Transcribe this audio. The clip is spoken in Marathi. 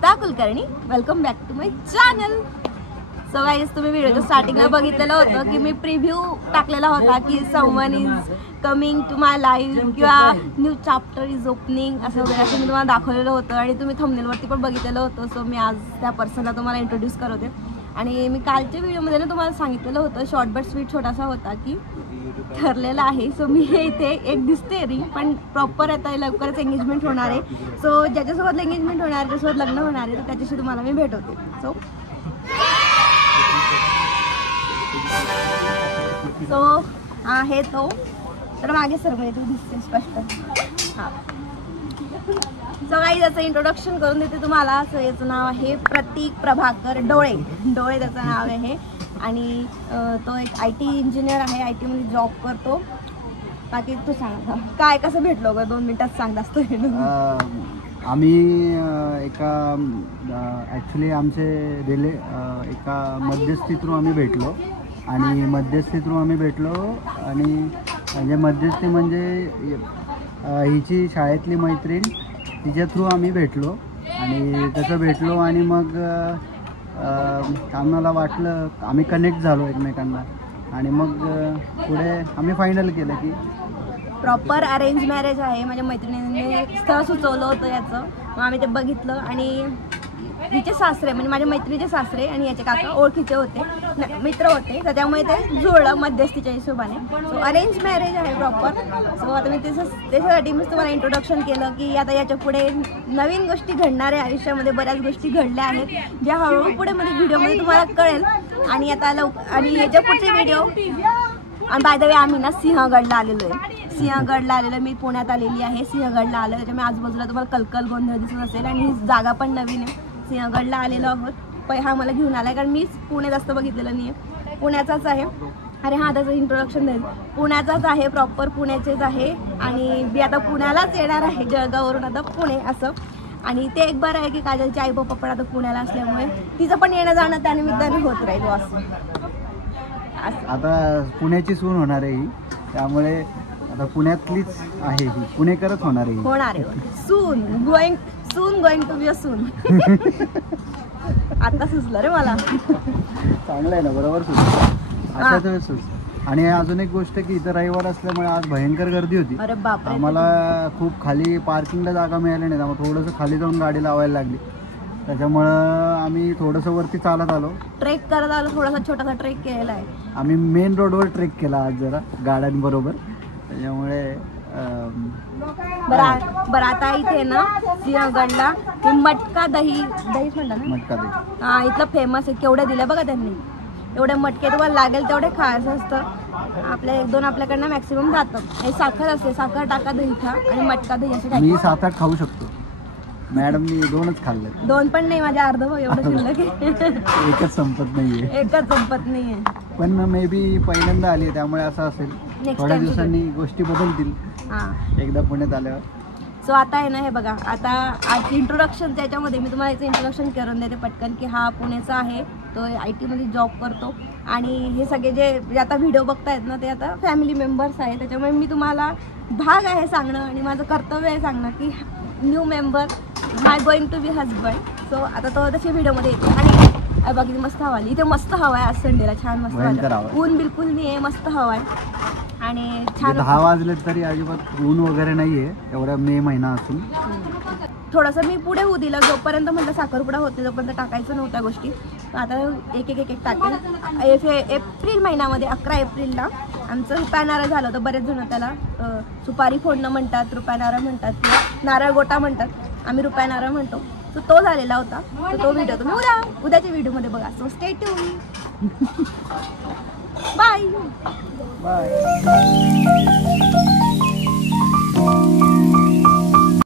Gita Kulkarni. Welcome back to my channel. So guys, तुम्ही व्हिडिओच्या स्टार्टिंगला बघितलेलं होतं की मी प्रिव्ह्यू टाकलेला होता की someone is coming to my life किंवा न्यू चॅप्टर इज ओपनिंग असं वगैरे असं मी तुम्हाला दाखवलेलं होतं आणि तुम्ही थंबनेलवरती पण बघितलेलं होतं. सो मी आज त्या पर्सनला तुम्हाला इंट्रोड्यूस करते. आणि मी कालच्या व्हिडिओमध्ये ना तुम्हाला सांगितलेलं होतं शॉर्ट बट स्वीट छोटासा होता की ठरलेला आहे. सो मी हे इथे एक दिसते रिंग, पण प्रॉपर आता लवकरच एंगेजमेंट होणार आहे. सो ज्याच्यासोबत एंगेजमेंट होणार आहे त्याच्यासोबत लग्न होणार आहे तर त्याच्याशी तुम्हाला मी भेटवते. सो आहे तो तर मागे सर म्हणजे तू दिसते स्पष्ट. हां, सो काही त्याचं इंट्रोडक्शन करून देते तुम्हाला. सो याचं नाव आहे प्रतीक प्रभाकर डोळे. त्याचं नाव आहे आणि तो एक IT इंजिनियर आहे. IT मध्ये जॉब करतो. बाकी तू सांग काय कसं भेटलो ग? 2 मिनिटात सांग जास्त. आम्ही एका ॲक्च्युली आमचे एका मध्यस्थी थ्रू आम्ही भेटलो आणि म्हणजे मध्यस्थी म्हणजे हिची शाळेतली मैत्रीण, तिच्या थ्रू आम्ही भेटलो आणि तसं भेटलो आणि मग आम्हाला वाटलं, आम्ही कनेक्ट झालो एकमेकांना आणि मग पुढे आम्ही फायनल केलं की प्रॉपर अरेंज मॅरेज आहे. माझ्या मैत्रिणीने स्थळ सुचवलं होतं याचं, मग आम्ही ते बघितलं आणि हिचे सासरे म्हणजे माझ्या मैत्रिणीचे सासरे आणि याचे काका ओळखीचे होते, मित्र होते, तर त्यामुळे ते जुळलं मध्यस्थीच्या हिशोबाने. सो अरेंज मॅरेज आहे प्रॉपर. सो आता मी त्याच्यासाठी मी तुम्हाला इंट्रोडक्शन केलं की आता याच्या पुढे नवीन गोष्टी घडणार आहे आयुष्यामध्ये. बऱ्याच गोष्टी घडल्या आहेत ज्या हळूहळू पुढे मध्ये व्हिडिओमध्ये तुम्हाला कळेल. आणि आता आणि याच्या पुढचे व्हिडिओ. आणि बाय द वे आम्ही ना सिंहगडला आलेलो आहे. मी पुण्यात आलेली आहे. सिंहगडला आलं त्याच्यामुळे आजूबाजूला तुम्हाला कलकल गोंधळ दिसत असेल आणि ही जागा पण नवीन आहे. सिंहगडला आलेलो आहोत. हा मला घेऊन आला आहे कारण मीच पुणे जास्त बघितलेलं नाही आहे. पुण्याचाच आहे. अरे हां, त्याचं इंट्रोडक्शन देईल. पुण्याचाच आहे, प्रॉपर पुण्याचेच आहे आणि मी आता पुण्यालाच येणार आहे. जळगाववरून आता पुणे असं. आणि ते एक बरं आहे की काजलचे आई बाप्पा पण आता पुण्याला असल्यामुळे तिचं पण येणं जाणं त्यानिमित्ताने होत राहील असं. आता पुण्याची सून होणार आहे ही, त्यामुळे आता पुण्यातलीच आहे ही, पुणेकरच होणार आहे. सून गोइंग टू बी अ सून. आता सुचलं रे मला. चांगलं आहे ना, बरोबर सुचलं. अशाच वेळेस सुचलं. आणि अजून एक गोष्ट की इथं रविवार असल्यामुळे आज भयंकर गर्दी होती. अरे बापरे, आम्हाला खूप खाली पार्किंगला जागा मिळाली नाही, त्यामुळे थोडंसं खाली जाऊन गाडी लावायला लागली. त्याच्यामुळं आम्ही थोडंसं वरती चालत आलो, ट्रेक करत आलो. थोडासा छोटासा ट्रेक केलेला आहे आम्ही. मेन रोडवर ट्रेक केला आज जरा गाड्यांबरोबर. त्याच्यामुळे बरं आता इथे ना सिंहगडला मटका दही म्हणतात ना, मटका दही. हा, इथलं फेमस आहे. केवढे दिले बघा त्यांनी. एवढे मटके तुम्हाला लागेल तेवढे खायचं असतं. आपल्या 1-2 आपल्याकडनं मॅक्सिमम जातं. हे साखर असते, साखर टाका, दही खा आणि मटका दही असं खायचं. मी 7-8 खाऊ शकतो मॅडम. मी 2च खाल्ले. 2 पण नाही, माझ्या अर्ध एवढं शिल्लक. एकच संपत नाहीये. पण मे बी पहिल्यांदा आली त्यामुळे असं असेल. थोड्या दिवसांनी गोष्टी बदलतील एकदा पुण्यात आल्यावर. सो आता आहे ना, हे बघा, आता आज इंट्रोडक्शन त्याच्यामध्ये मी तुम्हाला याचं इंट्रोडक्शन करून देते पटकन की हा पुण्याचा आहे. तो IT मध्ये जॉब करतो आणि हे सगळे जे आता व्हिडिओ बघतायत ना ते आता फॅमिली मेंबर्स आहे. त्याच्यामुळे मी तुम्हाला भाग आहे सांगणं आणि माझं कर्तव्य आहे सांगणं की new member my going to be husband. So आता तो त्याच्या व्हिडिओमध्ये येतो. आणि बघ, मस्त हवा आली इथे. मस्त हवा आहे आज संडेला, छान मस्त. ऊन बिलकुल नाही आहे, मस्त हवा आहे आणि छान. 10 वाजले तरी अजिबात ऊन वगैरे नाहीये एवढा मे महिना असून. थोडंसं मी पुढे होऊ दिलं, जोपर्यंत म्हटलं साखरपुडा होते तोपर्यंत टाकायचं नव्हत्या गोष्टी. आता एक टाकेल. एप्रिल महिन्यामध्ये 11 एप्रिलला आमचं रुपयानारळ झालं होतं. बरेच जण त्याला सुपारी फोडणं म्हणतात, रुपयानारळ म्हणतात किंवा नारळ गोटा म्हणतात. आम्ही रुपयानारळ म्हणतो. तर तो झालेला होता. तर तो व्हिडिओ तुम्ही उद्याच्या व्हिडिओमध्ये बघा. So stay tune. बाय.